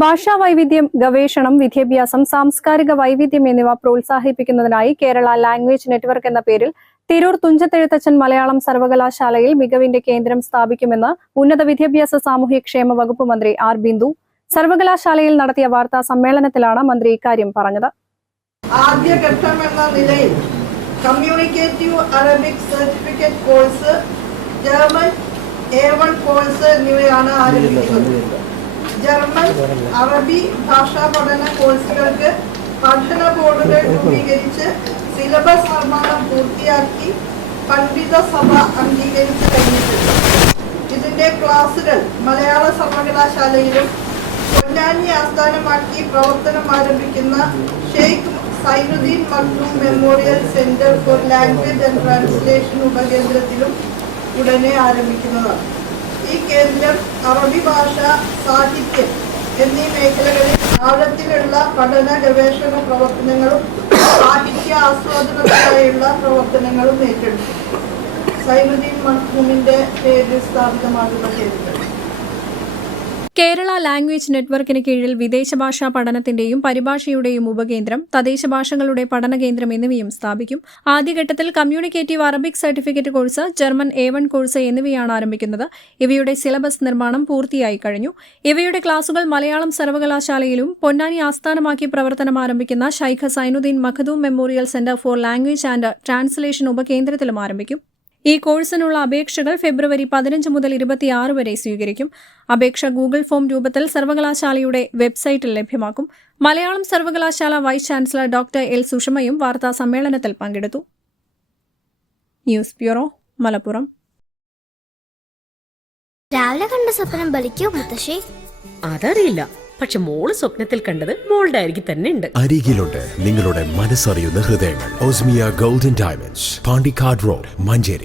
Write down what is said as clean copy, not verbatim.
ഭാഷാ വൈവിധ്യം, ഗവേഷണം, വിദ്യാഭ്യാസം, സാംസ്കാരിക വൈവിധ്യം എന്നിവ പ്രോത്സാഹിപ്പിക്കുന്നതിനായി കേരള ലാംഗ്വേജ് നെറ്റ്വർക്ക് എന്ന പേരിൽ തിരൂർ തുഞ്ചത്തെഴുത്തച്ഛൻ മലയാളം സർവകലാശാലയിൽ മികവിന്റെ കേന്ദ്രം സ്ഥാപിക്കുമെന്ന് ഉന്നത വിദ്യാഭ്യാസ സാമൂഹ്യക്ഷേമ വകുപ്പ് മന്ത്രി ആർ ബിന്ദു സർവകലാശാലയിൽ നടത്തിയ വാർത്താ സമ്മേളനത്തിലാണ് മന്ത്രി ഇക്കാര്യം പറഞ്ഞത്. ആദ്യഘട്ടം എന്ന നിലയിൽ communicative Arabic certificate course, German A1 course എന്നിവയാണ് ആരംഭിക്കുന്നത്. ജർമ്മൻ, അറബി ഭാഷാ പഠന കോഴ്സുകൾക്ക് പഠന ബോർഡുകൾ രൂപീകരിച്ച് സിലബസ് നിർമ്മാണം പൂർത്തിയാക്കി പണ്ഡിത സഭ അംഗീകരിച്ചു കഴിഞ്ഞിട്ടുണ്ട്. ഇതിന്റെ ക്ലാസുകൾ മലയാള സർവകലാശാലയിലും പൊന്നാനി ആസ്ഥാനമാക്കി പ്രവർത്തനം ആരംഭിക്കുന്ന Sheikh Zainuddin Makhdoom memorial centre for language and translation ഉപകേന്ദ്രത്തിലും ഉടനെ ആരംഭിക്കുന്നതാണ്. ഈ കേന്ദ്രം അറബി ഭാഷ, സാഹിത്യം എന്നീ മേഖലകളിൽ ആഴത്തിലുള്ള പഠന ഗവേഷണ പ്രവർത്തനങ്ങളും സാഹിത്യ ആസ്വാദനത്തിനായുള്ള പ്രവർത്തനങ്ങളും ഏറ്റെടുത്തു. സൈനുദ്ദീൻ മഖ്ദൂമിന്റെ പേരിൽ സ്ഥാപിതമാകുന്ന കേന്ദ്രം കേരള ലാംഗ്വേജ് നെറ്റ്വർക്കിന് കീഴിൽ വിദേശ ഭാഷാ പഠനത്തിന്റെയും പരിഭാഷയുടെയും ഉപകേന്ദ്രം, തദ്ദേശ ഭാഷകളുടെ പഠന കേന്ദ്രം എന്നിവയും സ്ഥാപിക്കും. ആദ്യഘട്ടത്തിൽ communicative Arabic certificate course, German A1 course എന്നിവയാണ് ആരംഭിക്കുന്നത്. ഇവയുടെ സിലബസ് നിർമ്മാണം പൂർത്തിയായി കഴിഞ്ഞു. ഇവയുടെ ക്ലാസുകൾ മലയാളം സർവകലാശാലയിലും പൊന്നാനി ആസ്ഥാനമാക്കി പ്രവർത്തനം ആരംഭിക്കുന്ന Shaikh Zainuddin Makhdoom memorial centre for language and translation ഉപകേന്ദ്രത്തിലും ആരംഭിക്കും. ഈ കോഴ്സിനുള്ള അപേക്ഷകൾ ഫെബ്രുവരി 15 മുതൽ 26 വരെ സ്വീകരിക്കും. അപേക്ഷ ഗൂഗിൾ ഫോം രൂപത്തിൽ സർവകലാശാലയുടെ വെബ്സൈറ്റിൽ ലഭ്യമാക്കും. മലയാളം സർവകലാശാല വൈസ് ചാൻസലർ ഡോക്ടർ എൽ സുഷമയും വാർത്താ സമ്മേളനത്തിൽ പങ്കെടുത്തു. News bureau, Malappuram. രാവിലെ കണ്ട സ്വപ്നം ബലിക്കോ മുത്തശ്ശി? അതറിയില്ല, പക്ഷെ മോള് സ്വപ്നത്തിൽ കണ്ടത് മോളുടെ അരികിൽ തന്നെ ഉണ്ട്. അരികിലുണ്ട് നിങ്ങളുടെ മനസ്സറിയുന്ന ഹൃദയങ്ങൾ. Osmia golden diamonds, Pandikkad road, Manjeri.